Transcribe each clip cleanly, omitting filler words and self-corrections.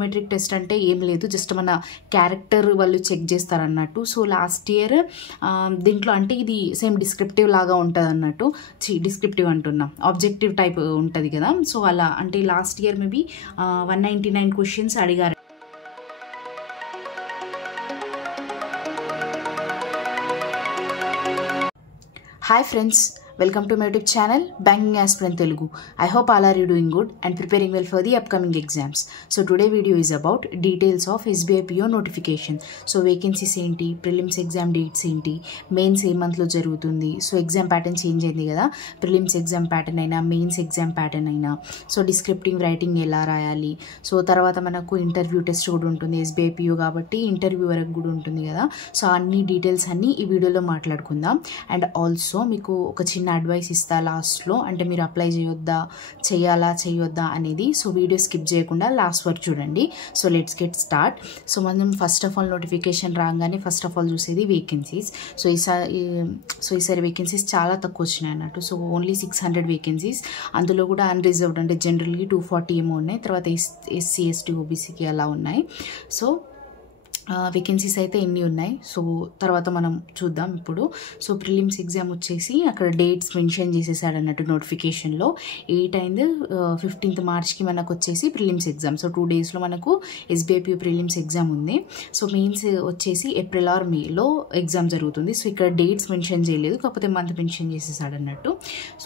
Metric test అంటే ఏం లేదు, జస్ట్ మన క్యారెక్టర్ వాళ్ళు చెక్ చేస్తారు అన్నట్టు. సో లాస్ట్ ఇయర్ దీంట్లో అంటే ఇది సేమ్ డిస్క్రిప్టివ్ లాగా ఉంటుంది అన్నట్టు. డిస్క్రిప్టివ్ అంటున్నా, ఆబ్జెక్టివ్ టైప్ ఉంటుంది కదా. సో అలా అంటే లాస్ట్ ఇయర్ మేబీ 199 క్వశ్చన్స్ అడిగారు. Hi friends, welcome to my YouTube channel Banking Aspirant Telugu. I hope all are you doing good and preparing well for the upcoming exams. So today video is about details of SBI PO notification. So vacancies enti, prelims exam dates enti, mains A month లో జరుగుతుంది, so exam pattern change అయింది కదా, prelims exam pattern అయినా mains exam pattern అయినా, so descriptive writing ఎలా రాయాలి, so తర్వాత మనకు ఇంటర్వ్యూ టెస్ట్ కూడా ఉంటుంది SBI PO కాబట్టి ఇంటర్వ్యూ వరకు కూడా ఉంటుంది కదా. సో అన్ని డీటెయిల్స్ అన్ని ఈ వీడియోలో మాట్లాడుకుందాం. అండ్ ఆల్సో మీకు ఒక చిన్న అడ్వైస్ ఇస్తా లాస్ట్లో, అంటే మీరు అప్లై చేయొద్దా అనేది. సో వీడియో స్కిప్ చేయకుండా లాస్ట్ వరకు చూడండి. So let's get start. So మనం ఫస్ట్ ఆఫ్ ఆల్ నోటిఫికేషన్ రాగానే ఫస్ట్ ఆఫ్ ఆల్ చూసేది వేకెన్సీస్. సో ఈసారి వేకెన్సీస్ చాలా తక్కువ వచ్చినాయి అన్నట్టు. సో ఓన్లీ 600 వేకెన్సీస్, అందులో కూడా అన్రిజర్వ్డ్ అంటే జనరల్కి 240 ఏమో ఉన్నాయి, తర్వాత SC ST OBCకి అలా ఉన్నాయి. సో వేకెన్సీస్ అయితే ఎన్ని ఉన్నాయి, సో తర్వాత మనం చూద్దాం ఇప్పుడు. సో ప్రిలిమ్స్ ఎగ్జామ్ వచ్చేసి అక్కడ డేట్స్ మెన్షన్ చేసేసాడు అన్నట్టు నోటిఫికేషన్లో. 8 అండ్ 15th మార్చ్కి మనకు వచ్చేసి ప్రిలిమ్స్ ఎగ్జామ్. సో 2 డేస్లో మనకు SBI PO ప్రిలిమ్స్ ఎగ్జామ్ ఉంది. సో మెయిన్స్ వచ్చేసి ఏప్రిల్ ఆర్ మేలో ఎగ్జామ్ జరుగుతుంది. సో ఇక్కడ డేట్స్ మెన్షన్ చేయలేదు, కాకపోతే మంత్ మెన్షన్ చేసేసాడు అన్నట్టు.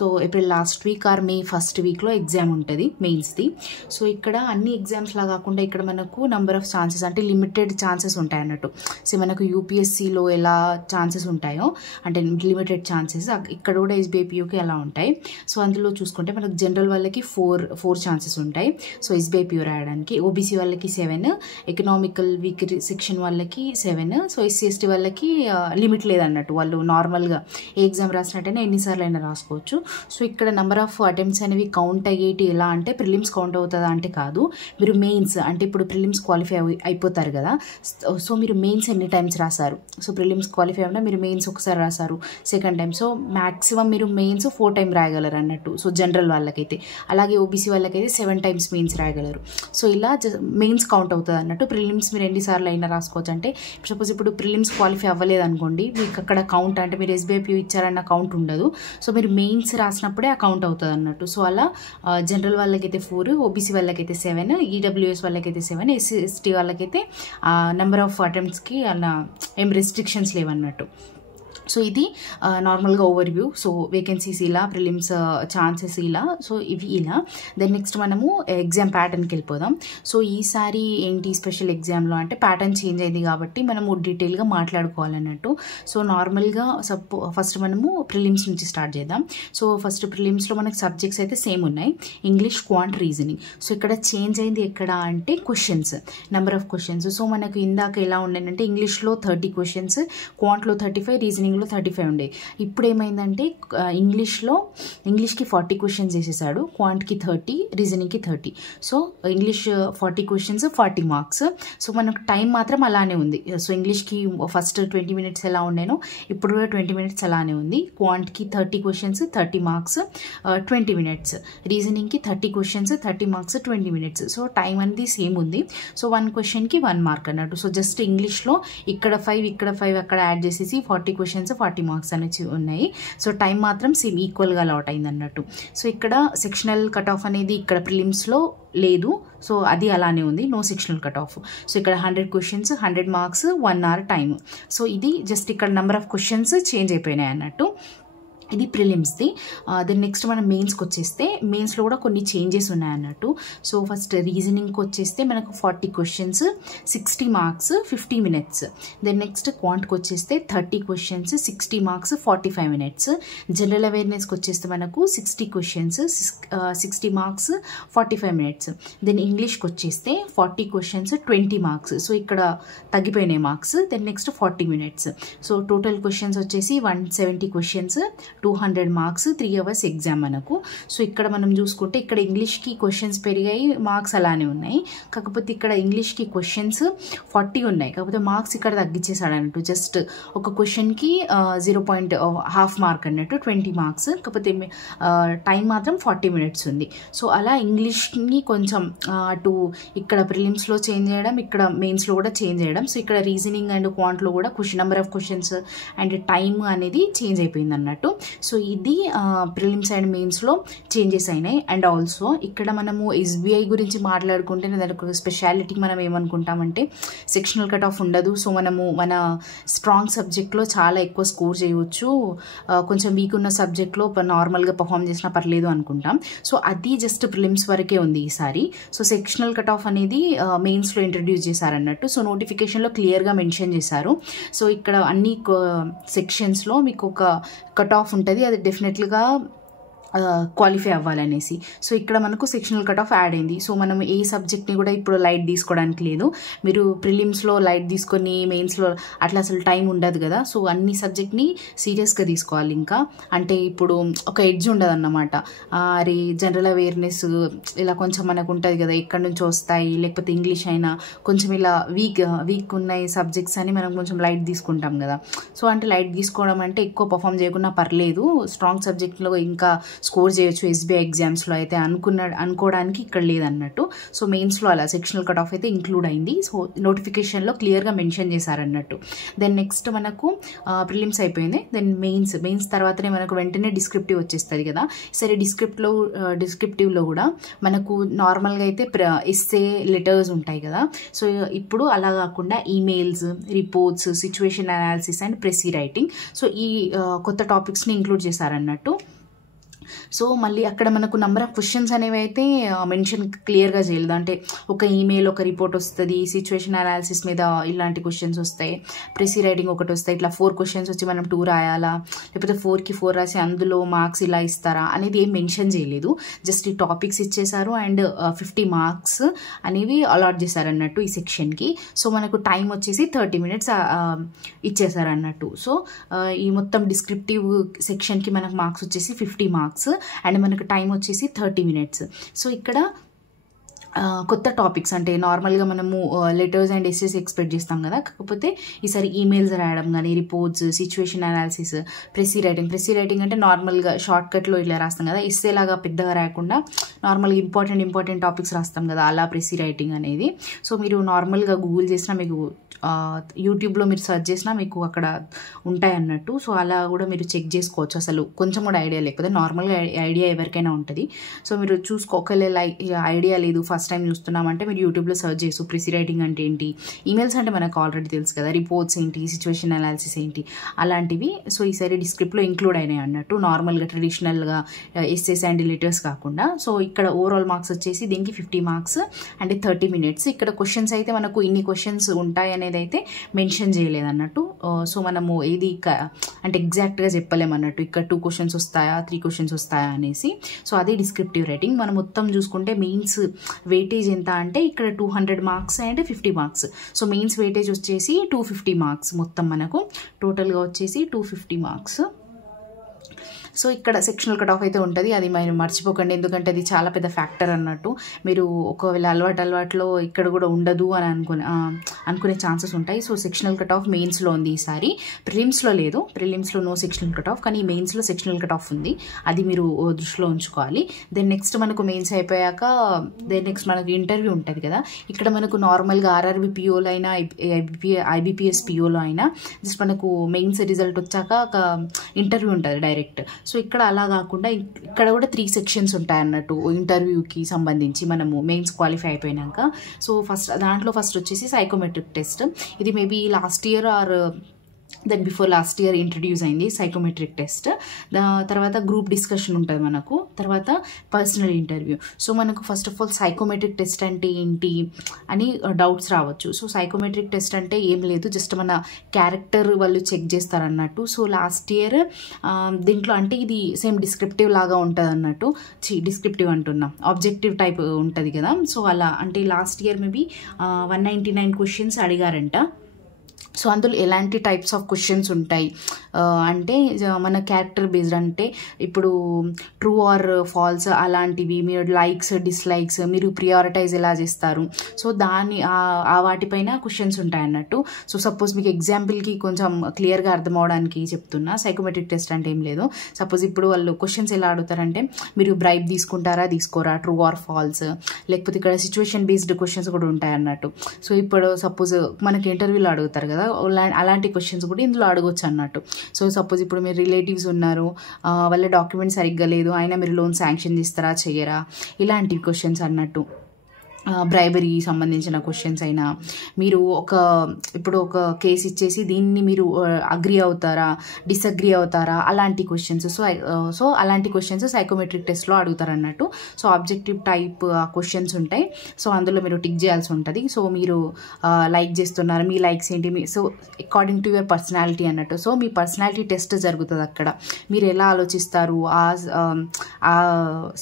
So April last week or May first వీక్లో ఎగ్జామ్ ఉంటుంది మెయిన్స్ది. సో ఇక్కడ అన్ని ఎగ్జామ్స్లా కాకుండా ఇక్కడ మనకు నెంబర్ ఆఫ్ ఛాన్సెస్ అంటే లిమిటెడ్ ఛాన్సెస్ ఉంటాయి అన్నట్టు. సో మనకు UPSCలో ఎలా ఛాన్సెస్ ఉంటాయో అంటే లిమిటెడ్ ఛాన్సెస్ ఇక్కడ కూడా SBI POకి ఎలా ఉంటాయి. సో అందులో చూసుకుంటే మనకు జనరల్ వాళ్ళకి 4 ఛాన్సెస్ ఉంటాయి. సో SBI PO రాయడానికి, OBC వాళ్ళకి 7, ఎకనామికల్ వీక్ సెక్షన్ వాళ్ళకి 7, సో SC ST వాళ్ళకి లిమిట్ లేదన్నట్టు. వాళ్ళు నార్మల్గా ఏ ఎగ్జామ్ రాసినట్టయినా ఎన్నిసార్లు అయినా రాసుకోవచ్చు. సో ఇక్కడ నెంబర్ ఆఫ్ అటెంప్ట్స్ అనేవి కౌంట్ అయ్యేటి ఎలా అంటే ప్రిలిమ్స్ కౌంట్ అవుతుందా అంటే కాదు, మీరు మెయిన్స్ అంటే ఇప్పుడు ప్రిలిమ్స్ క్వాలిఫై అయిపోతారు కదా. సో మీరు మెయిన్స్ ఎన్ని టైమ్స్ రాశారు, సో ప్రిలిమ్స్ క్వాలిఫై అయినా మీరు మెయిన్స్ ఒకసారి రాశారు, సెకండ్ టైం, సో మ్యాక్సిమం మీరు మెయిన్స్ 4 టైమ్ రాయగలరు అన్నట్టు. సో జనరల్ వాళ్ళకైతే, అలాగే OBC వాళ్ళకైతే 7 టైమ్స్ మెయిన్స్ రాయగలరు. సో ఇలా మెయిన్స్ కౌంట్ అవుతుంది అన్నట్టు. ప్రిలిమ్స్ మీరు ఎన్నిసార్లు అయినా రాసుకోవచ్చు. అంటే సపోజ్ ఇప్పుడు ప్రిలిమ్స్ క్వాలిఫై అవ్వలేదు అనుకోండి, మీకు అక్కడ కౌంట్ అంటే మీరు SBI PO ఇచ్చారన్న కౌంట్ ఉండదు. సో మీరు మెయిన్స్ రాసినప్పుడే ఆ కౌంట్ అవుతుంది అన్నట్టు. సో అలా జనరల్ వాళ్ళకైతే 4, OBC వాళ్ళకైతే 7, EWS వాళ్ళకైతే 7, SC ST వాళ్ళకైతే నెంబర్ ఆఫ్ అటెంప్ట్స్కి అలా ఏం రెస్ట్రిక్షన్స్ లేవన్నట్టు. సో ఇది నార్మల్గా ఓవర్వ్యూ. సో వేకెన్సీస్ ఇలా, ప్రిలిమ్స్ ఛాన్సెస్ ఇలా, సో ఇవి ఇలా. దెన్ నెక్స్ట్ మనము ఎగ్జామ్ ప్యాటర్న్కి వెళ్ళిపోదాం. సో ఈసారి ఏంటి స్పెషల్ ఎగ్జామ్లో అంటే ప్యాటర్న్ చేంజ్ అయింది కాబట్టి మనము డీటెయిల్గా మాట్లాడుకోవాలన్నట్టు. సో నార్మల్గా ఫస్ట్ మనము ప్రిలిమ్స్ నుంచి స్టార్ట్ చేద్దాం. సో ఫస్ట్ ప్రిలిమ్స్లో మనకు సబ్జెక్ట్స్ అయితే సేమ్ ఉన్నాయి, ఇంగ్లీష్, క్వాంట్, రీజనింగ్. సో ఇక్కడ చేంజ్ అయింది ఎక్కడ అంటే questions, number of questions. So మనకు ఇందాక ఎలా ఉండేదంటే ఇంగ్లీష్లో 30 క్వశ్చన్స్, క్వాంట్లో 35, రీజనింగ్లో 35 ఉండే. ఇప్పుడు ఏమైందంటే ఇంగ్లీష్కి 40 క్వశ్చన్స్ వేసేసాడు, క్వాంట్కి 30, రీజనింగ్కి 30. So English 40 questions 40 marks. So మనకు టైం మాత్రం అలానే ఉంది. సో ఇంగ్లీష్కి ఫస్ట్ 20 మినిట్స్ ఎలా ఉండేనో ఇప్పుడు కూడా 20 మినిట్స్ అలానే ఉంది. క్వాంట్కి 30 క్వశ్చన్స్ 30 మార్క్స్ 20 మినిట్స్, రీజనింగ్కి 30 questions 30 marks 20 minutes. So time అనేది సేమ్ ఉంది. సో 1 క్వశ్చన్కి 1 మార్క్ అన్నట్టు. సో జస్ట్ ఇంగ్లీష్లో ఇక్కడ 5 అక్కడ యాడ్ చేసేసి 40 క్వశ్చన్స్ 40 మార్క్స్ అనేవి ఉన్నాయి. సో టైం మాత్రం సేమ్ ఈక్వల్గా అలాట్ అయింది అన్నట్టు. సో ఇక్కడ సెక్షనల్ కట్ ఆఫ్ అనేది ఇక్కడ ప్రిలిమ్స్లో లేదు. సో అది అలానే ఉంది, no sectional cut off. So ఇక్కడ 100 questions 100 marks 1 hour time. So ఇది జస్ట్ ఇక్కడ నెంబర్ ఆఫ్ క్వశ్చన్స్ చేంజ్ అయిపోయినాయి అన్నట్టు. ఇది ప్రిలిమ్స్ది. దెన్ నెక్స్ట్ మనం మెయిన్స్కి వచ్చేస్తే మెయిన్స్లో కూడా కొన్ని చేంజెస్ ఉన్నాయన్నట్టు. సో ఫస్ట్ రీజనింగ్కి వచ్చేస్తే మనకు 40 questions 60 marks 50 minutes. Then next క్వాంట్కి వచ్చేస్తే 30 క్వశ్చన్స్ 60 మార్క్స్ 45 మినిట్స్. జనరల్ అవేర్నెస్కి వచ్చేస్తే మనకు 60 క్వశ్చన్స్ 60 మార్క్స్ 45 మినిట్స్. దెన్ ఇంగ్లీష్కి వచ్చేస్తే 40 క్వశ్చన్స్ 20 మార్క్స్. సో ఇక్కడ తగ్గిపోయినాయి marks. Then next 40 minutes. So total questions వచ్చేసి 170 క్వశ్చన్స్ 200 మార్క్స్ 3 అవర్స్ ఎగ్జామ్ మనకు. సో ఇక్కడ మనం చూసుకుంటే ఇక్కడ ఇంగ్లీష్కి క్వశ్చన్స్ పెరిగాయి, మార్క్స్ అలానే ఉన్నాయి. కాకపోతే ఇక్కడ ఇంగ్లీష్కి క్వశ్చన్స్ 40 ఉన్నాయి, కాకపోతే మార్క్స్ ఇక్కడ తగ్గించేసాడు అన్నట్టు. జస్ట్ ఒక క్వశ్చన్కి 0.5 మార్క్ అన్నట్టు 20 మార్క్స్, కాకపోతే టైం మాత్రం 40 మినిట్స్ ఉంది. సో అలా ఇంగ్లీష్ని కొంచెం అటు ఇక్కడ ప్రిలిమ్స్లో చేంజ్ చేయడం, ఇక్కడ మెయిన్స్లో కూడా చేంజ్ చేయడం. సో ఇక్కడ రీజనింగ్ అండ్ క్వాంట్లో కూడా number of questions and time అనేది చేంజ్ అయిపోయింది అన్నట్టు. సో ఇది ప్రిలిమ్స్ అండ్ మెయిన్స్లో చేంజెస్ అయినాయి. అండ్ ఆల్సో ఇక్కడ మనము ఎస్బీఐ గురించి మాట్లాడుకుంటే దానికి స్పెషాలిటీ మనం ఏమనుకుంటామంటే సెక్షనల్ కట్ ఆఫ్ ఉండదు. సో మనము మన స్ట్రాంగ్ సబ్జెక్ట్లో చాలా ఎక్కువ స్కోర్ చేయవచ్చు, కొంచెం వీక్ ఉన్న సబ్జెక్ట్లో నార్మల్గా పర్ఫామ్ చేసినా పర్లేదు అనుకుంటాం. సో అది జస్ట్ ప్రిలిమ్స్ వరకే ఉంది ఈసారి. సో సెక్షనల్ కట్ ఆఫ్ అనేది మెయిన్స్లో ఇంట్రడ్యూస్ చేశారన్నట్టు. సో నోటిఫికేషన్లో క్లియర్గా మెన్షన్ చేశారు. సో ఇక్కడ అన్ని సెక్షన్స్లో మీకు ఒక కట్ ఆఫ్ ఉంటుంది, అది డెఫినెట్లీగా క్వాలిఫై అవ్వాలనేసి. సో ఇక్కడ మనకు సెక్షనల్ కట్ ఆఫ్ యాడ్ అయింది. సో మనం ఏ సబ్జెక్ట్ని కూడా ఇప్పుడు లైట్ తీసుకోవడానికి లేదు. మీరు ప్రిలిమ్స్లో లైట్ తీసుకొని మెయిన్స్లో అట్లా అసలు టైం ఉండదు కదా. సో అన్ని సబ్జెక్ట్ని సీరియస్గా తీసుకోవాలి. ఇంకా అంటే ఇప్పుడు ఒక ఎడ్జ్ ఉండదు అన్నమాట. అరే జనరల్ అవేర్నెస్ ఇలా కొంచెం మనకు ఉంటుంది కదా, ఎక్కడి నుంచి వస్తాయి, లేకపోతే ఇంగ్లీష్ అయినా కొంచెం ఇలా వీక్ ఉన్నాయి సబ్జెక్ట్స్ అని మనం కొంచెం లైట్ తీసుకుంటాం కదా. సో అంటే లైట్ తీసుకోవడం అంటే ఎక్కువ పర్ఫామ్ చేయకుండా పర్లేదు, స్ట్రాంగ్ సబ్జెక్ట్లో ఇంకా స్కోర్ చేయొచ్చు ఎస్బీఐ ఎగ్జామ్స్లో అయితే అనుకోవడానికి ఇక్కడ లేదన్నట్టు. సో మెయిన్స్లో అలా సెక్షనల్ కట్ ఆఫ్ అయితే ఇంక్లూడ్ అయింది. సో నోటిఫికేషన్లో క్లియర్గా మెన్షన్ చేశారన్నట్టు. దెన్ నెక్స్ట్ మనకు ప్రిలిమ్స్ అయిపోయింది. దెన్ మెయిన్స్ తర్వాతనే మనకు వెంటనే డిస్క్రిప్టివ్ వచ్చేస్తుంది కదా. సరే డిస్క్రిప్టివ్లో కూడా మనకు నార్మల్గా అయితే ఎస్సే లెటర్స్ ఉంటాయి కదా. సో ఇప్పుడు అలా కాకుండా emails, reports, situation analysis and ప్రెసీ writing, so ఈ కొత్త టాపిక్స్ని ఇంక్లూడ్ చేశారన్నట్టు. సో మళ్ళీ అక్కడ మనకు నెంబర్ ఆఫ్ క్వశ్చన్స్ అనేవి అయితే మెన్షన్ క్లియర్గా చేయలేదు. అంటే ఒక ఈమెయిల్, ఒక రిపోర్ట్ వస్తుంది, సిచ్యువేషన్ అనాలిసిస్ మీద ఇలాంటి క్వశ్చన్స్ వస్తాయి, ప్రెసీ రైటింగ్ ఒకటి వస్తాయి, ఇట్లా 4 క్వశ్చన్స్ వచ్చి మనం 2 రాయాలా, లేకపోతే 4కి 4 రాసి అందులో మార్క్స్ ఇలా ఇస్తారా అనేది ఏం మెన్షన్ చేయలేదు. జస్ట్ ఈ టాపిక్స్ ఇచ్చేసారు అండ్ 50 మార్క్స్ అనేవి అలాట్ చేశారన్నట్టు ఈ సెక్షన్కి. సో మనకు టైం వచ్చేసి 30 మినిట్స్ ఇచ్చేసారన్నట్టు. సో ఈ మొత్తం డిస్క్రిప్టివ్ సెక్షన్కి మనకు మార్క్స్ వచ్చేసి 50 మార్క్స్ అండ్ మనకు టైం వచ్చేసి 30 మినిట్స్. సో ఇక్కడ కొత్త టాపిక్స్ అంటే నార్మల్గా మనము లెటర్స్ అండ్ ఎస్సేస్ ఎక్స్పెక్ట్ చేస్తాం కదా, కాకపోతే ఈసారి ఈమెయిల్స్ రాయడం కానీ, రిపోర్ట్స్, సిచ్యువేషన్ అనాలిసిస్, ప్రెసీ రైటింగ్ అంటే నార్మల్గా షార్ట్కట్లో ఇట్లా రాస్తాం కదా, ఎస్సే లాగా పెద్దగా రాయకుండా నార్మల్గా ఇంపార్టెంట్ టాపిక్స్ రాస్తాం కదా, అలా ప్రెసీ రైటింగ్ అనేది. సో మీరు నార్మల్గా గూగుల్ చేసినా మీకు యూట్యూబ్లో మీరు సెర్చ్ చేసినా మీకు అక్కడ ఉంటాయి అన్నట్టు. సో అలా కూడా మీరు చెక్ చేసుకోవచ్చు. అసలు కొంచెం కూడా ఐడియా లేకపోతే నార్మల్గా ఐడియా ఎవరికైనా ఉంటుంది. సో మీరు ఒకవేళ ఐడియా లేదు, ఫస్ట్ టైం చూస్తున్నామంటే మీరు యూట్యూబ్లో సెర్చ్ చేసు ప్రెసీ రైటింగ్ అంటే ఏంటి, ఈమెయిల్స్ అంటే మనకు ఆల్రెడీ తెలుసు కదా, రిపోర్ట్స్ ఏంటి, సిచ్యువేషన్ అనాలిసిస్ ఏంటి, అలాంటివి. సో ఈసారి డిస్క్రిప్ట్లో ఇంక్లూడ్ అయినాయి అన్నట్టు, నార్మల్గా ట్రెడిషనల్గా ఎస్సేస్ అండ్ లెటర్స్ కాకుండా. సో ఇక్కడ ఓవరాల్ మార్క్స్ వచ్చేసి దీనికి 50 మార్క్స్ అండ్ 30 మినిట్స్. ఇక్కడ క్వశ్చన్స్ అయితే మనకు ఇన్ని క్వశ్చన్స్ ఉంటాయి అనేది అయితే మెన్షన్ చేయలేదు అన్నట్టు. సో మనము ఏది అంటే ఎగ్జాక్ట్గా చెప్పలేమన్నట్టు, ఇక్కడ 2 క్వశ్చన్స్ వస్తాయా, 3 క్వశ్చన్స్ వస్తాయా అనేసి. సో అదే డిస్క్రిప్టివ్ రైటింగ్. మనం మొత్తం చూసుకుంటే మెయిన్స్ వెయిటేజ్ ఎంత అంటే ఇక్కడ 200 marks and 50 marks. So mains weightage వచ్చేసి 250 మార్క్స్, మొత్తం మనకు టోటల్గా వచ్చేసి 250 మార్క్స్. సో ఇక్కడ సెక్షనల్ కట్ ఆఫ్ అయితే ఉంటుంది, అది మీరు మర్చిపోకండి, ఎందుకంటే అది చాలా పెద్ద ఫ్యాక్టర్ అన్నట్టు. మీరు ఒకవేళ అలవాట్లో ఇక్కడ కూడా ఉండదు అని అనుకునే ఛాన్సెస్ ఉంటాయి. సో సెక్షనల్ కట్ ఆఫ్ మెయిన్స్లో ఉంది ఈసారి, ప్రిలిమ్స్లో లేదు. ప్రిలిమ్స్లో నో సెక్షనల్ కట్ ఆఫ్, కానీ మెయిన్స్లో సెక్షనల్ కట్ ఆఫ్ ఉంది, అది మీరు దృష్టిలో ఉంచుకోవాలి. దెన్ నెక్స్ట్ మనకు మెయిన్స్ అయిపోయాక దెన్ నెక్స్ట్ మనకు ఇంటర్వ్యూ ఉంటుంది కదా. ఇక్కడ మనకు నార్మల్గా ఆర్ఆర్బీ పిఓలో అయినా ఐబీపీఎస్ పిఓలో అయినా జస్ట్ మనకు మెయిన్స్ రిజల్ట్ వచ్చాక ఒక ఇంటర్వ్యూ ఉంటుంది డైరెక్ట్. సో ఇక్కడ అలా కాకుండా ఇక్కడ కూడా 3 సెక్షన్స్ ఉంటాయి అన్నట్టు ఇంటర్వ్యూకి సంబంధించి, మనము మెయిన్స్ క్వాలిఫై అయిపోయినాక. సో దాంట్లో ఫస్ట్ వచ్చేసి సైకోమెట్రిక్ టెస్ట్. ఇది maybe last year or then before last year introduce అయింది సైకోమెట్రిక్ టెస్ట్. తర్వాత గ్రూప్ డిస్కషన్ ఉంటుంది మనకు, తర్వాత పర్సనల్ ఇంటర్వ్యూ. సో మనకు first of all psychometric test అంటే ఏంటి అని డౌట్స్ రావచ్చు. సో సైకోమెట్రిక్ టెస్ట్ అంటే ఏం లేదు, జస్ట్ మన క్యారెక్టర్ వాళ్ళు చెక్ చేస్తారన్నట్టు. సో లాస్ట్ ఇయర్ దీంట్లో అంటే ఇది సేమ్ డిస్క్రిప్టివ్ లాగా ఉంటుంది అన్నట్టు, డిస్క్రిప్టివ్ అంటున్నా, ఆబ్జెక్టివ్ టైప్ ఉంటుంది కదా. సో అలా అంటే లాస్ట్ ఇయర్ మేబీ 199 క్వశ్చన్స్ అడిగారంట. సో అందులో ఎలాంటి టైప్స్ ఆఫ్ క్వశ్చన్స్ ఉంటాయి అంటే మన క్యారెక్టర్ బేస్డ్, అంటే ఇప్పుడు ట్రూ ఆర్ ఫాల్స్ అలాంటివి, మీరు లైక్స్ డిస్లైక్స్ మీరు ప్రియారిటైజ్ ఎలా చేస్తారు, సో దాన్ని వాటిపైన క్వశ్చన్స్ ఉంటాయి అన్నట్టు. సో సపోజ్ మీకు ఎగ్జాంపుల్కి కొంచెం క్లియర్గా అర్థం అవడానికి చెప్తున్నా. సైకోమెట్రిక్ టెస్ట్ అంటే ఏం లేదు. సపోజ్ ఇప్పుడు వాళ్ళు క్వశ్చన్స్ ఎలా అడుగుతారంటే మీరు బ్రైబ్ తీసుకుంటారా తీసుకోరా, ట్రూ ఆర్ ఫాల్స్, లేకపోతే ఇక్కడ సిచ్యువేషన్ బేస్డ్ క్వశ్చన్స్ కూడా ఉంటాయి అన్నట్టు. సో ఇప్పుడు సపోజ్ మనకి ఇంటర్వ్యూలో అడుగుతారు కదా, అలాంటి క్వశ్చన్స్ కూడా ఇందులో అడగొచ్చు అన్నట్టు. సో సపోజ్ ఇప్పుడు మీరు రిలేటివ్స్ ఉన్నారు, వాళ్ళ డాక్యుమెంట్ సరిగ్గా లేదు, అయినా మీరు లోన్ శాంక్షన్ చేస్తారా చెయ్యరా, ఇలాంటి క్వశ్చన్స్ అన్నట్టు. బ్రైబరీ సంబంధించిన క్వశ్చన్స్ అయినా, మీరు ఇప్పుడు ఒక కేసు ఇచ్చేసి దీన్ని మీరు అగ్రీ అవుతారా డిసగ్రీ అవుతారా, అలాంటి క్వశ్చన్స్. సో అలాంటి క్వశ్చన్స్ సైకోమెట్రిక్ టెస్ట్లో అడుగుతారు అన్నట్టు. సో ఆబ్జెక్టివ్ టైప్ క్వశ్చన్స్ ఉంటాయి. సో అందులో మీరు టిక్ చేయాల్సి ఉంటుంది. సో మీరు లైక్ చేస్తున్నారు, మీ లైక్స్ ఏంటి, so according to your personality అన్నట్టు. సో మీ పర్సనాలిటీ టెస్ట్ జరుగుతుంది అక్కడ, మీరు ఎలా ఆలోచిస్తారు ఆ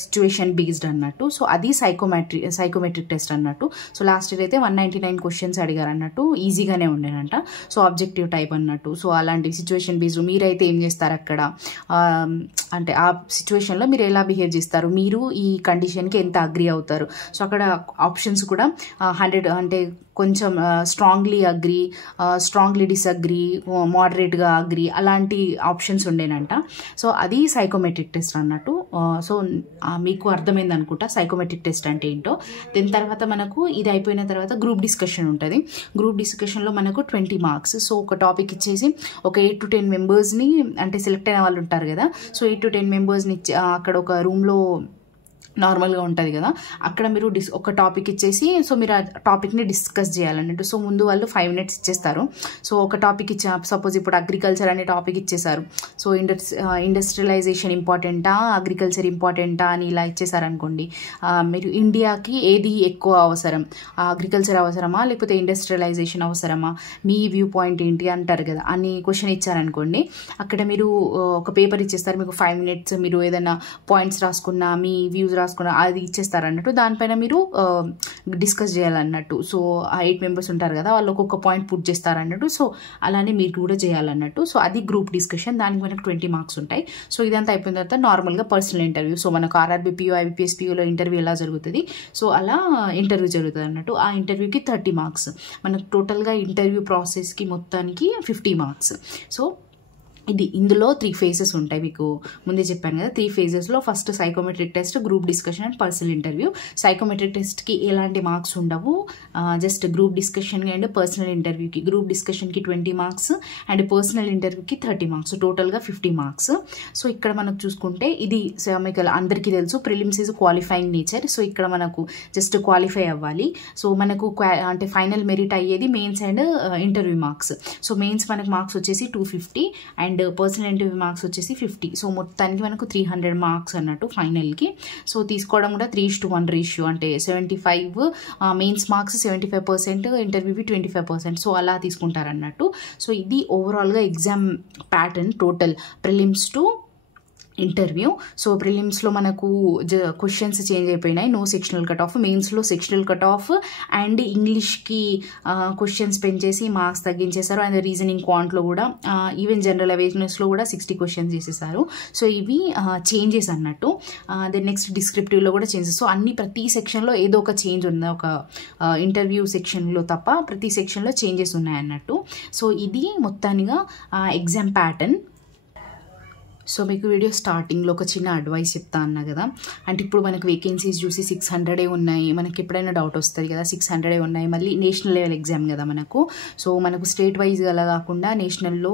సిచ్యువేషన్ బేస్డ్ అన్నట్టు. సో అది సైకోమెట్రిక్ టెస్ట్ అన్నట్టు. సో లాస్ట్ ఇయర్ అయితే 199 క్వశ్చన్స్ అడిగారు అన్నట్టు, ఈజీగానే ఉండేనంట. సో ఆబ్జెక్టివ్ టైప్ అన్నట్టు. సో అలాంటి సిచ్యువేషన్ బేస్డ్ మీరైతే ఏం చేస్తారు అక్కడ, అంటే ఆ సిచ్యువేషన్లో మీరు ఎలా బిహేవ్ చేస్తారు, మీరు ఈ కండిషన్కి ఎంత అగ్రీ అవుతారు. సో అక్కడ ఆప్షన్స్ కూడా 100 అంటే కొంచెం స్ట్రాంగ్లీ అగ్రీ, స్ట్రాంగ్లీ డిసగ్రీ, మోడరేట్గా అగ్రీ, అలాంటి ఆప్షన్స్ ఉండేనంట. సో అది సైకోమెట్రిక్ టెస్ట్ అన్నట్టు. సో మీకు అర్థమైంది అనుకుంటా సైకోమెట్రిక్ టెస్ట్ అంటే ఏంటో. దీని తర్వాత మనకు ఇది అయిపోయిన తర్వాత గ్రూప్ డిస్కషన్ ఉంటుంది. గ్రూప్ డిస్కషన్లో మనకు 20 మార్క్స్. సో ఒక టాపిక్ ఇచ్చేసి ఒక 8 to 10 మెంబర్స్ని, అంటే సెలెక్ట్ అయిన వాళ్ళు ఉంటారు కదా, సో 8 to 10 మెంబర్స్ని అక్కడ ఒక రూమ్లో నార్మల్గా ఉంటుంది కదా, అక్కడ మీరు ఒక టాపిక్ ఇచ్చేసి సో మీరు ఆ టాపిక్ని డిస్కస్ చేయాలన్నట్టు. సో ముందు వాళ్ళు 5 minutes ఇచ్చేస్తారు. సో ఒక టాపిక్ సపోజ్ ఇప్పుడు అగ్రికల్చర్ అనే టాపిక్ ఇచ్చేసారు. సో ఇండస్ట్రియలైజేషన్ ఇంపార్టెంటా అగ్రికల్చర్ ఇంపార్టెంటా అని ఇలా ఇచ్చేసారనుకోండి, మీరు ఇండియాకి ఏది ఎక్కువ అవసరం, అగ్రికల్చర్ అవసరమా లేకపోతే ఇండస్ట్రియలైజేషన్ అవసరమా, మీ వ్యూ పాయింట్ ఏంటి అంటారు కదా అని క్వశ్చన్ ఇచ్చారనుకోండి, అక్కడ మీరు ఒక పేపర్ ఇచ్చేస్తారు. మీకు 5 minutes మీరు ఏదైనా పాయింట్స్ రాసుకున్నా, మీ వ్యూస్ రాసుకున్నా అది ఇచ్చేస్తారు అన్నట్టు. దానిపైన మీరు డిస్కస్ చేయాలన్నట్టు. సో ఆ 8 members ఉంటారు కదా, వాళ్ళు ఒక్కొక్క పాయింట్ పుట్ చేస్తారు అన్నట్టు. సో అలానే మీరు కూడా చేయాలన్నట్టు. సో అది గ్రూప్ డిస్కషన్, దానికి మనకు 20 మార్క్స్ ఉంటాయి. సో ఇదంతా అయిపోయిన తర్వాత నార్మల్గా పర్సనల్ ఇంటర్వ్యూ. సో మనకు ఆర్ఆర్బీ పిఓ ఐబీపీఎస్ పిఓలో ఇంటర్వ్యూ ఎలా జరుగుతుంది, సో అలా ఇంటర్వ్యూ జరుగుతుంది అన్నట్టు. ఆ ఇంటర్వ్యూకి 30 మార్క్స్. మనకు టోటల్గా ఇంటర్వ్యూ ప్రాసెస్కి మొత్తానికి 50 మార్క్స్. సో ఇందులో 3 phases ఉంటాయి. మీకు ముందే చెప్పాను కదా, 3 phases first psychometric test, group discussion and personal interview. Psychometric టెస్ట్కి ఎలాంటి మార్క్స్ ఉండవు, just group discussion and personal ఇంటర్వ్యూకి, గ్రూప్ డిస్కషన్కి 20 మార్క్స్ అండ్ పర్సనల్ ఇంటర్వ్యూకి 30 మార్క్స్, టోటల్గా 50 మార్క్స్. సో ఇక్కడ మనకు చూసుకుంటే ఇది మీకు అందరికీ తెలుసు, prelims is qualifying nature. So ఇక్కడ మనకు జస్ట్ క్వాలిఫై అవ్వాలి. సో మనకు అంటే ఫైనల్ మెరిట్ అయ్యేది mains and interview marks. So mains మనకు మార్క్స్ వచ్చేసి 250 అండ్ పర్సనల్ ఇంటర్వ్యూ మార్క్స్ వచ్చేసి 50. సో మొత్తానికి మనకు 300 మార్క్స్ అన్నట్టు ఫైనల్కి. సో తీసుకోవడం కూడా 3:1 రేషియో, అంటే 75 మెయిన్స్ మార్క్స్, 75% ఇంటర్వ్యూవి 25%. సో అలా తీసుకుంటారు అన్నట్టు. సో ఇది ఓవరాల్గా exam pattern, total prelims to interview. So ప్రిలిమ్స్లో మనకు క్వశ్చన్స్ చేంజ్ అయిపోయినాయి, నో సెక్షనల్ కట్ ఆఫ్. మెయిన్స్లో సెక్షనల్ కట్ ఆఫ్ అండ్ ఇంగ్లీష్కి క్వశ్చన్స్ పెంచేసి మార్క్స్ తగ్గించేశారు. అండ్ రీజనింగ్ క్వాంట్లో కూడా, ఈవెన్ జనరల్ అవేర్నెస్లో కూడా 60 క్వశ్చన్స్ చేసేసారు. సో ఇవి చేంజెస్ అన్నట్టు. దెన్ నెక్స్ట్ డిస్క్రిప్టివ్లో కూడా చేంజెస్. సో ప్రతి సెక్షన్లో ఏదో ఒక చేంజ్ ఉంది, ఒక ఇంటర్వ్యూ సెక్షన్లో తప్ప ప్రతి సెక్షన్లో చేంజెస్ ఉన్నాయన్నట్టు. సో ఇది మొత్తానిగా ఎగ్జామ్ ప్యాటర్న్. సో మీకు వీడియో స్టార్టింగ్లో ఒక చిన్న అడ్వైస్ చెప్తా అన్నా కదా, అంటే ఇప్పుడు మనకు వేకెన్సీస్ చూసి 600 ఉన్నాయి. మనకి ఎప్పుడైనా డౌట్ వస్తుంది కదా, 600 ఉన్నాయి, మళ్ళీ నేషనల్ లెవెల్ ఎగ్జామ్ కదా మనకు. సో మనకు స్టేట్ వైజ్ అలా కాకుండా నేషనల్లో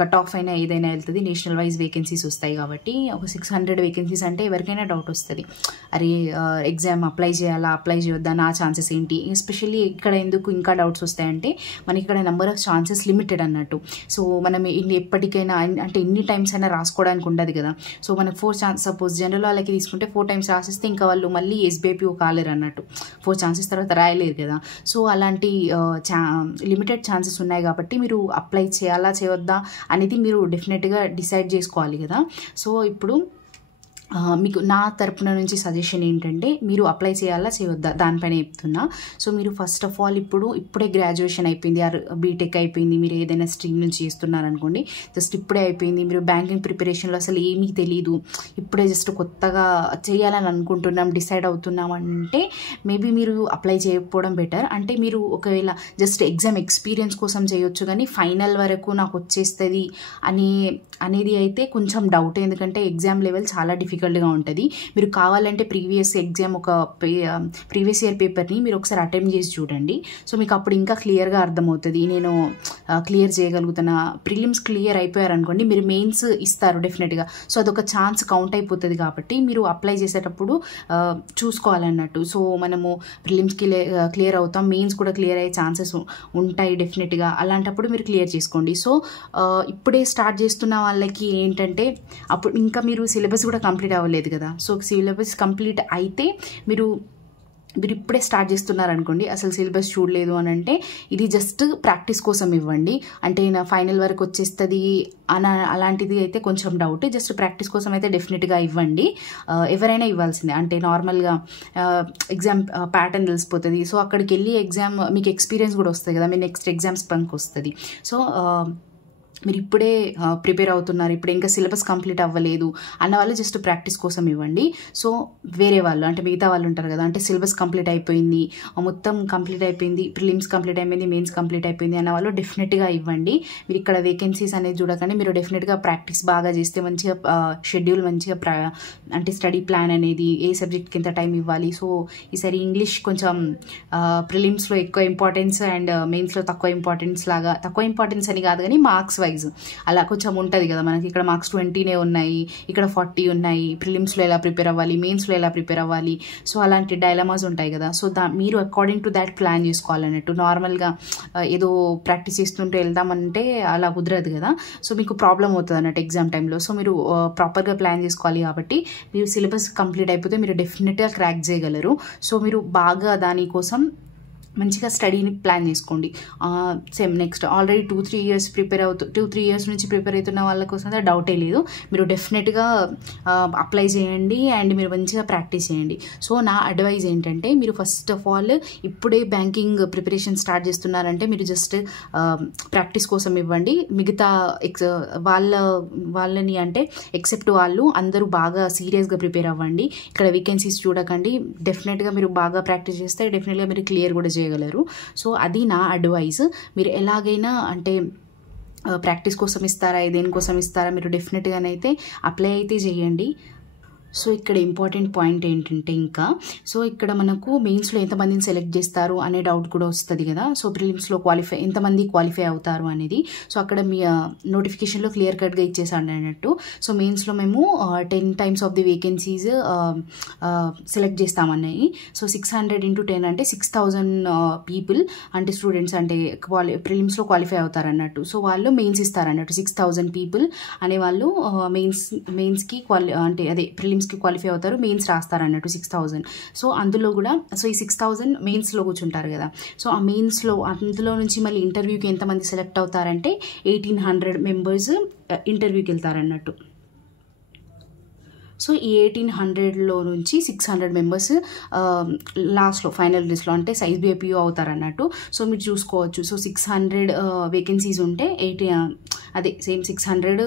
కట్ ఆఫ్ అయినా ఏదైనా వెళ్తుంది, నేషనల్ వైజ్ వేకెన్సీస్ వస్తాయి. కాబట్టి ఒక 600 వేకెన్సీస్ అంటే ఎవరికైనా డౌట్ వస్తుంది, అరే ఎగ్జామ్ అప్లై చేయాలా అప్లై చేయొద్దా, నా ఛాన్సెస్ ఏంటి. ఎస్పెషల్లీ ఇక్కడ ఎందుకు ఇంకా డౌట్స్ వస్తాయంటే మనకి ఇక్కడ నెంబర్ ఆఫ్ ఛాన్సెస్ లిమిటెడ్ అన్నట్టు. సో మనం ఎప్పటికైనా అంటే ఎన్ని టైమ్స్ అయినా రాసుకోవడానికి ఉండదు కదా. సో మనకు 4 ఛాన్స్, సపోజ్ జనరల్ వాళ్ళకి తీసుకుంటే 4 times రాసిస్తే ఇంకా వాళ్ళు మళ్ళీ ఎస్బీఐపీఓ కాలేరు అన్నట్టు, 4 chances తర్వాత రాయలేరు కదా. సో అలాంటి లిమిటెడ్ ఛాన్సెస్ ఉన్నాయి కాబట్టి మీరు అప్లై చేయాలా చేయొద్దా అనేది మీరు డెఫినెట్గా డిసైడ్ చేసుకోవాలి కదా. సో ఇప్పుడు మీకు నా తరపున నుంచి సజెషన్ ఏంటంటే మీరు అప్లై చేయాలా చేయవద్దా దానిపైన చెప్తున్నా. సో మీరు ఫస్ట్ ఆఫ్ ఆల్ ఇప్పుడే గ్రాడ్యుయేషన్ అయిపోయింది, బీటెక్ అయిపోయింది, మీరు ఏదైనా స్ట్రీమ్ నుంచి చేస్తున్నారనుకోండి, జస్ట్ ఇప్పుడే అయిపోయింది, మీరు బ్యాంకింగ్ ప్రిపరేషన్లో అసలు ఏమీ తెలియదు, ఇప్పుడే జస్ట్ కొత్తగా చేయాలని అనుకుంటున్నాం, డిసైడ్ అవుతున్నాం అంటే మేబీ మీరు అప్లై చేయకపోవడం బెటర్. అంటే మీరు ఒకవేళ జస్ట్ ఎగ్జామ్ ఎక్స్పీరియన్స్ కోసం చేయొచ్చు, కానీ ఫైనల్ వరకు నాకు వచ్చేస్తుంది అనేది అయితే కొంచెం డౌట్. ఎందుకంటే ఎగ్జామ్ లెవెల్ చాలా డిఫికల్ట్గా ఉంటుంది. మీరు కావాలంటే ప్రీవియస్ ఇయర్ పేపర్ని మీరు ఒకసారి అటెంప్ట్ చేసి చూడండి. సో మీకు అప్పుడు ఇంకా క్లియర్గా అర్థమవుతుంది నేను క్లియర్ చేయగలుగుతున్నా. ప్రిలిమ్స్ క్లియర్ అయిపోయారనుకోండి, మీరు మెయిన్స్ ఇస్తారు డెఫినెట్గా. సో అదొక ఛాన్స్ కౌంట్ అయిపోతుంది కాబట్టి మీరు అప్లై చేసేటప్పుడు చూసుకోవాలన్నట్టు. సో మనము ప్రిలిమ్స్కి క్లియర్ అవుతాం, మెయిన్స్ కూడా క్లియర్ అయ్యే ఛాన్సెస్ ఉంటాయి డెఫినెట్గా. అలాంటప్పుడు మీరు క్లియర్ చేసుకోండి. సో ఇప్పుడే స్టార్ట్ చేస్తున్న వాళ్ళకి ఏంటంటే అప్పుడు ఇంకా మీరు సిలబస్ కూడా కంప్లీట్ అవ్వలేదు కదా. సో సిలబస్ కంప్లీట్ అయితే మీరు ఇప్పుడే స్టార్ట్ చేస్తున్నారనుకోండి, అసలు సిలబస్ చూడలేదు అని అంటే ఇది జస్ట్ ప్రాక్టీస్ కోసం ఇవ్వండి. అంటే నా ఫైనల్ వరకు వచ్చేస్తుంది అలాంటిది అయితే కొంచెం డౌట్. జస్ట్ ప్రాక్టీస్ కోసం అయితే డెఫినెట్గా ఇవ్వండి. ఎవరైనా ఇవ్వాల్సిందే. అంటే నార్మల్గా ఎగ్జామ్ ప్యాటర్న్ తెలిసిపోతుంది. సో అక్కడికి వెళ్ళి ఎగ్జామ్ మీకు ఎక్స్పీరియన్స్ కూడా వస్తుంది కదా, మీ నెక్స్ట్ ఎగ్జామ్స్ పనికి వస్తుంది. సో మీరు ఇప్పుడే ప్రిపేర్ అవుతున్నారు, ఇప్పుడు ఇంకా సిలబస్ కంప్లీట్ అవ్వలేదు అన్న వాళ్ళు జస్ట్ ప్రాక్టీస్ కోసం ఇవ్వండి. సో వేరే వాళ్ళు అంటే మిగతా వాళ్ళు ఉంటారు కదా, అంటే సిలబస్ కంప్లీట్ అయిపోయింది, మొత్తం కంప్లీట్ అయిపోయింది, ప్రిలిమ్స్ కంప్లీట్ అయిపోయింది, మెయిన్స్ కంప్లీట్ అయిపోయింది అన్న వాళ్ళు డెఫినెట్గా ఇవ్వండి. మీరు ఇక్కడ వేకెన్సీస్ అనేది చూడకండి, మీరు డెఫినెట్గా ప్రాక్టీస్ బాగా చేస్తే మంచిగా షెడ్యూల్ మంచిగా అంటే స్టడీ ప్లాన్ అనేది ఏ సబ్జెక్ట్కి ఎంత టైం ఇవ్వాలి. సో ఈసారి ఇంగ్లీష్ కొంచెం ప్రిలిమ్స్లో ఎక్కువ ఇంపార్టెన్స్ అండ్ మెయిన్స్లో తక్కువ ఇంపార్టెన్స్ అని కాదు కానీ మార్క్స్ వైజ్ అలా కొంచెం ఉంటుంది కదా మనకి. ఇక్కడ మార్క్స్ 20 ఉన్నాయి, ఇక్కడ 40 ఉన్నాయి. ప్రిలిమ్స్లో ఎలా ప్రిపేర్ అవ్వాలి, మెయిన్స్లో ఎలా ప్రిపేర్ అవ్వాలి, సో అలాంటి డైలమాస్ ఉంటాయి కదా. సో మీరు అకార్డింగ్ టు దాట్ ప్లాన్ చేసుకోవాలన్నట్టు. నార్మల్గా ఏదో ప్రాక్టీస్ చేస్తుంటే వెళ్దామంటే అలా కుదరదు కదా. సో మీకు ప్రాబ్లం అవుతుంది అన్నట్టు ఎగ్జామ్ టైంలో. సో మీరు ప్రాపర్గా ప్లాన్ చేసుకోవాలి. కాబట్టి మీరు సిలబస్ కంప్లీట్ అయిపోతే మీరు డెఫినెట్గా క్రాక్ చేయగలరు. సో మీరు బాగా దానికోసం మంచిగా స్టడీని ప్లాన్ చేసుకోండి. సేమ్ నెక్స్ట్ ఆల్రెడీ 2-3 ఇయర్స్ నుంచి ప్రిపేర్ అవుతున్న వాళ్ళ కోసం అయితే డౌటే లేదు. మీరు డెఫినెట్గా అప్లై చేయండి అండ్ మీరు మంచిగా ప్రాక్టీస్ చేయండి. సో నా అడ్వైజ్ ఏంటంటే మీరు ఫస్ట్ ఆఫ్ ఆల్ ఇప్పుడే బ్యాంకింగ్ ప్రిపరేషన్ స్టార్ట్ చేస్తున్నారంటే మీరు జస్ట్ ప్రాక్టీస్ కోసం ఇవ్వండి. మిగతా వాళ్ళని అంటే ఎక్సెప్ట్ వాళ్ళు అందరూ బాగా సీరియస్గా ప్రిపేర్ అవ్వండి. ఇక్కడ వేకెన్సీస్ చూడకండి. డెఫినెట్గా మీరు బాగా ప్రాక్టీస్ చేస్తే డెఫినెట్గా మీరు క్లియర్ కూడా చేయగలరు. సో అది నా అడ్వైస్. మీరు ఎలాగైనా అంటే ప్రాక్టీస్ కోసం ఇస్తారా, దేనికోసం ఇస్తారా, మీరు డెఫినెట్గానైతే అప్లై అయితే చేయండి. సో ఇక్కడ ఇంపార్టెంట్ పాయింట్ ఏంటంటే ఇంకా సో ఇక్కడ మనకు మెయిన్స్లో ఎంతమందిని సెలెక్ట్ చేస్తారు అనే డౌట్ కూడా వస్తుంది కదా. సో ప్రిలిమ్స్లో ఎంతమంది క్వాలిఫై అవుతారు అనేది. సో అక్కడ మీ నోటిఫికేషన్లో క్లియర్ కట్గా ఇచ్చేసాను అన్నట్టు. సో మెయిన్స్లో మేము 10 times ఆఫ్ ది వేకెన్సీస్ సెలెక్ట్ చేస్తామన్నాయి. సో 600 × 10 అంటే 6000 పీపుల్ అంటే స్టూడెంట్స్ అంటే ప్రిలిమ్స్లో క్వాలిఫై అవుతారు అన్నట్టు. సో వాళ్ళు మెయిన్స్ ఇస్తారన్నట్టు. 6000 పీపుల్ అనేవాళ్ళు మెయిన్స్కి అంటే అదే ప్రిలిమ్స్ క్వాలిఫై అవుతారు, మెయిన్స్ రాస్తారు అన్నట్టు 6000. సో అందులో కూడా సో ఈ 6000 మెయిన్స్లో కూర్చుంటారు కదా. సో ఆ మెయిన్స్లో అందులో నుంచి మళ్ళీ ఇంటర్వ్యూకి ఎంతమంది సెలెక్ట్ అవుతారంటే 1800 మెంబర్స్ ఇంటర్వ్యూకి వెళ్తారన్నట్టు. సో ఈ 1800లో నుంచి 600 మెంబర్స్ లాస్ట్లో ఫైనల్ లిస్ట్లో అంటే SBIPO అవుతారన్నట్టు. సో మీరు చూసుకోవచ్చు. సో 600 వేకెన్సీస్ ఉంటే 600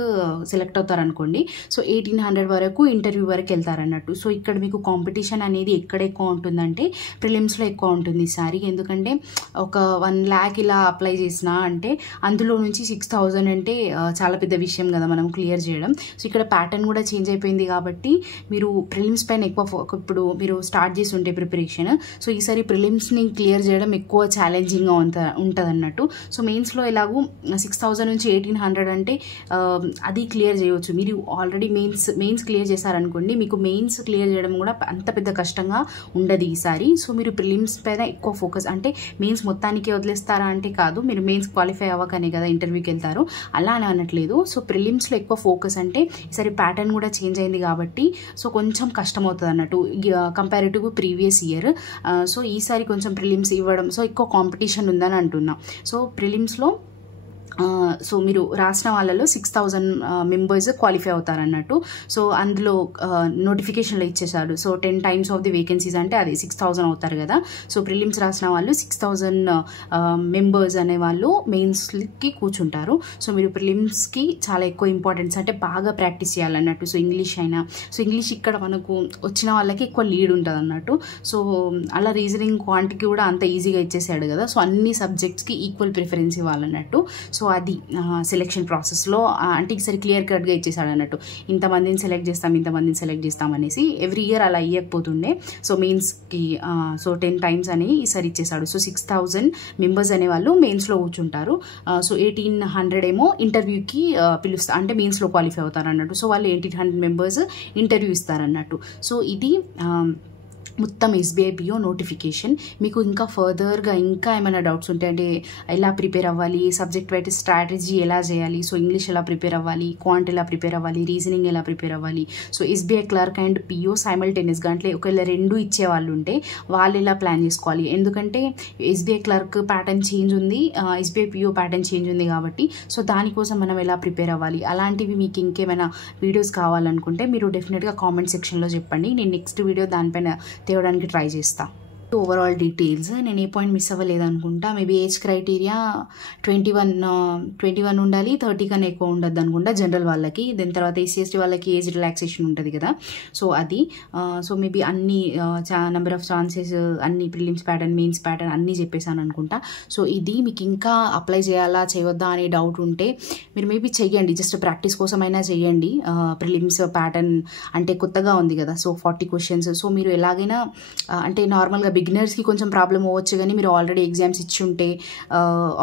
సెలెక్ట్ అవుతారనుకోండి. సో 1800 వరకు ఇంటర్వ్యూ వరకు వెళ్తారన్నట్టు. సో ఇక్కడ మీకు కాంపిటీషన్ అనేది ఎక్కడ ఎక్కువ ఉంటుందంటే ప్రిలిమ్స్లో ఎక్కువ ఉంటుంది ఈసారి. ఎందుకంటే ఒక 1 lakh ఇలా అప్లై చేసినా అంటే అందులో నుంచి 6000 అంటే చాలా పెద్ద విషయం కదా మనం క్లియర్ చేయడం. సో ఇక్కడ ప్యాటర్న్ కూడా చేంజ్ అయిపోయింది కాబట్టి మీరు ప్రిలిమ్స్ పైన ఎక్కువ ఇప్పుడు మీరు స్టార్ట్ చేసి ఉంటే ప్రిపరేషన్. సో ఈసారి ప్రిలిమ్స్ని క్లియర్ చేయడం ఎక్కువ ఛాలెంజింగ్గా ఉంటుంది అన్నట్టు. సో మెయిన్స్లో ఎలాగూ 6000 నుంచి 1800 అంటే అది క్లియర్ చేయవచ్చు. మీరు ఆల్రెడీ మెయిన్స్ క్లియర్ చేశారనుకోండి, మీకు మెయిన్స్ క్లియర్ చేయడం కూడా అంత పెద్ద కష్టంగా ఉండదు ఈసారి. సో మీరు ప్రిలిమ్స్ పైన ఎక్కువ ఫోకస్ అంటే మెయిన్స్ మొత్తానికి వదిలేస్తారా అంటే కాదు, మీరు మెయిన్స్ క్వాలిఫై అవ్వకనే కదా ఇంటర్వ్యూకి వెళ్తారు, అలా అని అనట్లేదు. సో ప్రిలిమ్స్లో ఎక్కువ ఫోకస్ అంటే ఈసారి ప్యాటర్న్ కూడా చేంజ్ అయింది కాబట్టి సో కొంచెం కష్టం అవుతుంది అన్నట్టు కంపారిటివ్ ప్రీవియస్ ఇయర్. సో ఈసారి కొంచెం ప్రిలిమ్స్ ఇవ్వడం సో ఎక్కువ కాంపిటీషన్ ఉందని అంటున్నా. సో ప్రిలిమ్స్లో సో మీరు రాసిన వాళ్ళలో 6,000 మెంబర్స్ క్వాలిఫై అవుతారు అన్నట్టు. సో అందులో నోటిఫికేషన్లో ఇచ్చేసారు. So 10 times of the vacancies అంటే అది 6,000 అవుతారు కదా. సో ప్రిలిమ్స్ రాసిన వాళ్ళు 6,000 మెంబర్స్ అనే వాళ్ళు మెయిన్స్కి కూర్చుంటారు. సో మీరు ప్రిలిమ్స్కి చాలా ఎక్కువ ఇంపార్టెన్స్ అంటే బాగా ప్రాక్టీస్ చేయాలన్నట్టు. సో ఇంగ్లీష్ అయినా, సో ఇంగ్లీష్ ఇక్కడ మనకు వచ్చిన వాళ్ళకి ఎక్కువ లీడ్ ఉంటుంది అన్నట్టు. సో అలా రీజనింగ్ క్వాంటిటీ కూడా అంత ఈజీగా ఇచ్చేసాడు కదా. సో అన్ని సబ్జెక్ట్స్కి ఈక్వల్ ప్రిఫరెన్స్ ఇవ్వాలన్నట్టు. సో అది సెలెక్షన్ ప్రాసెస్లో అంటే ఈసారి క్లియర్ కట్గా ఇచ్చేసాడు అన్నట్టు. ఇంతమందిని సెలెక్ట్ చేస్తాం అనేసి ఎవ్రీ ఇయర్ అలా ఇవ్వకపోతుండే. సో మెయిన్స్కి సో 10 times అని ఈసారి ఇచ్చేసాడు. సో 6,000 మెంబర్స్ అనే వాళ్ళు మెయిన్స్లో కూర్చుంటారు. సో 1,800 ఏమో ఇంటర్వ్యూకి పిలుస్తారు, అంటే మెయిన్స్లో క్వాలిఫై అవుతారు అన్నట్టు. సో వాళ్ళు 1,800 మెంబర్స్ ఇంటర్వ్యూ ఇస్తారన్నట్టు. సో ఇది మొత్తం SBI PO నోటిఫికేషన్. మీకు ఇంకా ఫర్దర్గా ఇంకా ఏమైనా డౌట్స్ ఉంటే, అంటే ఎలా ప్రిపేర్ అవ్వాలి, సబ్జెక్ట్ వైట్ స్ట్రాటజీ ఎలా చేయాలి, సో ఇంగ్లీష్ ఎలా ప్రిపేర్ అవ్వాలి, క్వాంట్ ఎలా ప్రిపేర్ అవ్వాలి, రీజనింగ్ ఎలా ప్రిపేర్ అవ్వాలి, so SBI clerk and PO సైమల్టేనియస్గా అంటే ఒకవేళ 2 ఇచ్చేవాళ్ళు ఉంటే వాళ్ళు ఎలా ప్లాన్ చేసుకోవాలి, ఎందుకంటే SBI క్లర్క్ ప్యాటర్న్ చేంజ్ ఉంది, SBI PO ప్యాటర్న్ చేంజ్ ఉంది కాబట్టి సో దానికోసం మనం ఎలా ప్రిపేర్ అవ్వాలి, అలాంటివి మీకు ఇంకేమైనా వీడియోస్ కావాలనుకుంటే మీరు డెఫినెట్గా కామెంట్ సెక్షన్లో చెప్పండి. నేను నెక్స్ట్ వీడియో దానిపైన తేవడానికి ట్రై చేస్తా. ఓవరాల్ డీటెయిల్స్ నేను ఏ పాయింట్ మిస్ అవ్వలేదు అనుకుంటా. మేబీ ఏజ్ క్రైటీరియా 21 ఉండాలి, 30 కన్నా ఎక్కువ ఉండద్దు అనుకుంటా జనరల్ వాళ్ళకి. దాని తర్వాత SC/ST వాళ్ళకి ఏజ్ రిలాక్సేషన్ ఉంటుంది కదా. సో అది సో మేబీ అన్ని నెంబర్ ఆఫ్ ఛాన్సెస్ అన్ని ప్రిలిమ్స్ ప్యాటర్న్, మెయిన్స్ ప్యాటర్న్ అన్నీ చెప్పేసాను అనుకుంటా. సో ఇది మీకు ఇంకా అప్లై చేయాలా చేయవద్దా అనే డౌట్ ఉంటే మీరు మేబీ చెయ్యండి, జస్ట్ ప్రాక్టీస్ కోసమైనా చెయ్యండి. ప్రిలిమ్స్ ప్యాటర్న్ అంటే కొత్తగా ఉంది కదా. So 40 questions. సో మీరు ఎలాగైనా అంటే నార్మల్గా బిగినర్స్కి కొంచెం ప్రాబ్లం అవ్వచ్చు, కానీ మీరు ఆల్రెడీ ఎగ్జామ్స్ ఇచ్చుంటే,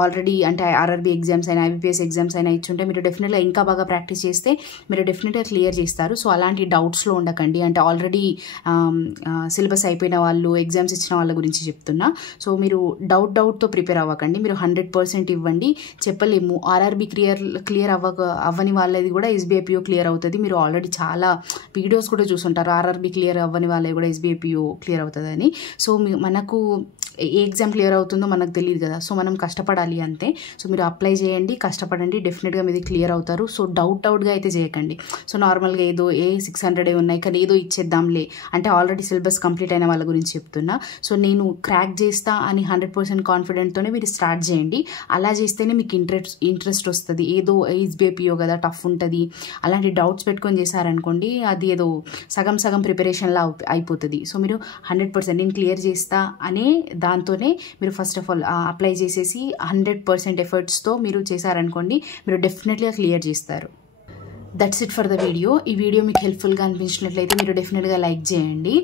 ఆల్రెడీ అంటే RRB ఎగ్జామ్స్ అయినా IBPS ఎగ్జామ్స్ అయినా ఇచ్చుంటే మీరు డెఫినెట్గా ఇంకా బాగా ప్రాక్టీస్ చేస్తే మీరు డెఫినెట్గా క్లియర్ చేస్తారు. సో అలాంటి డౌట్స్లో ఉండకండి. అంటే ఆల్రెడీ సిలబస్ అయిపోయిన వాళ్ళు, ఎగ్జామ్స్ ఇచ్చిన వాళ్ళ గురించి చెప్తున్నా. సో మీరు డౌట్తో ప్రిపేర్ అవ్వకండి, మీరు 100% ఇవ్వండి. చెప్పలేము, RRB క్లియర్ అవ్వని వాళ్ళది కూడా SBI PO క్లియర్ అవుతుంది. మీరు ఆల్రెడీ చాలా వీడియోస్ కూడా చూసుంటారు, RRB క్లియర్ అవ్వని వాళ్ళది కూడా SBI PO క్లియర్ అవుతుందని. సో మనకు ఏ ఎగ్జామ్ క్లియర్ అవుతుందో మనకు తెలియదు కదా. సో మనం కష్టపడాలి అంతే. సో మీరు అప్లై చేయండి, కష్టపడండి, డెఫినెట్గా మీది క్లియర్ అవుతారు. సో డౌట్గా అయితే చేయకండి. సో నార్మల్గా ఏదో 600 ఉన్నాయి కానీ ఏదో ఇచ్చేద్దాంలే అంటే ఆల్రెడీ సిలబస్ కంప్లీట్ అయిన వాళ్ళ గురించి చెప్తున్నా. సో నేను క్రాక్ చేస్తా అని 100% కాన్ఫిడెంట్తోనే మీరు స్టార్ట్ చేయండి. అలా చేస్తేనే మీకు ఇంట్రెస్ట్ వస్తుంది. ఏదో SBI PO కదా టఫ్ ఉంటుంది అలాంటి డౌట్స్ పెట్టుకొని చేశారనుకోండి, అది ఏదో సగం ప్రిపరేషన్లా అయిపోతుంది. సో మీరు 100% నేను క్లియర్ చేస్తా అనే దాంతోనే మీరు ఫస్ట్ ఆఫ్ ఆల్ అప్లై చేసేసి 100% ఎఫర్ట్స్తో మీరు చేశారనుకోండి, మీరు డెఫినెట్గా క్లియర్ చేస్తారు. That's it for the video. ఈ వీడియో మీకు హెల్ప్ఫుల్గా అనిపించినట్లయితే మీరు డెఫినెట్గా లైక్ చేయండి.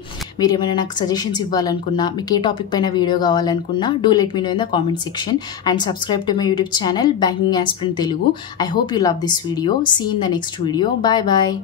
మీరు ఏమైనా నాకు సజెషన్స్ ఇవ్వాలనుకున్నా, మీకు ఏ టాపిక్ పైన వీడియో కావాలనుకున్నా do let me know in the comment section and subscribe to my YouTube channel banking aspirant Telugu. I hope you love this video. See in the next video. Bye bye.